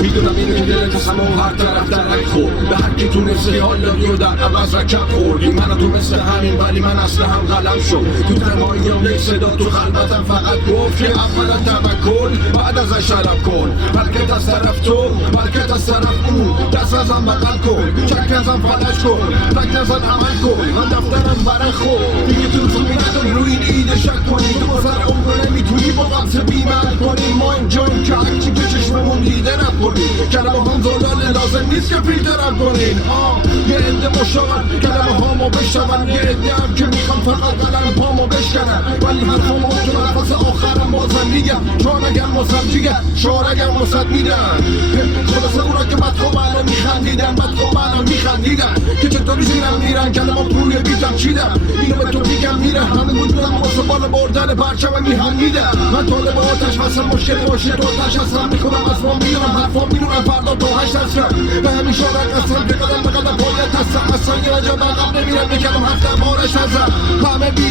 میدونم این دل قسم و هر طرف درک خورد به هر کی تونسته حال دادی و در عوض رکب خوردی من تو مثل همین ولی من اصلا هم قلم شد تو تنهاییم یک صدا تو خلوتم فقط گفت که اولا توکل بعد ازش طلب کن بلکه از طرف تو بلکه از طرف اون دست ازم بغل کن چک ازم فلج کن تک ازم عمل کن من دفترم برن خود دیگه تو ندارم روی این ایده شک کنی تو بازر عمر نمیتونی با قبض بیمل کنی ما اینجاییم که هرچی که چشممون دیده نکنی کلمه هم زلال لازم نیست که فیلترم کنین یه عده مشاور کلمه هامو بشنون یه عده هم که میخوام فقط قلم پامو بشکنن ولی حرفامو تو نفس آخرم بازم میگم چون اگر مصد جیگر شعر اگر مصد میدن خلاصه اونا که بدخواب الان میخندیدن بدخواب الان میخندیدن که چطوری زیرم میرن کلمات روی بیتم چیدم اینو به تو میگم میره همه وجودم واسه بالا بردن پرچم میهم میدم من طالب آتش واسه مشکلی باشه تو آتش هستم میکنم از ما میدونم حرفا میدونم فردا تو هشت هستم به همین شارک هستم که قدم به قدم باید هستم اصلا یه جا بقم نمیرم بکنم هفتم بارش هستم همه بیدار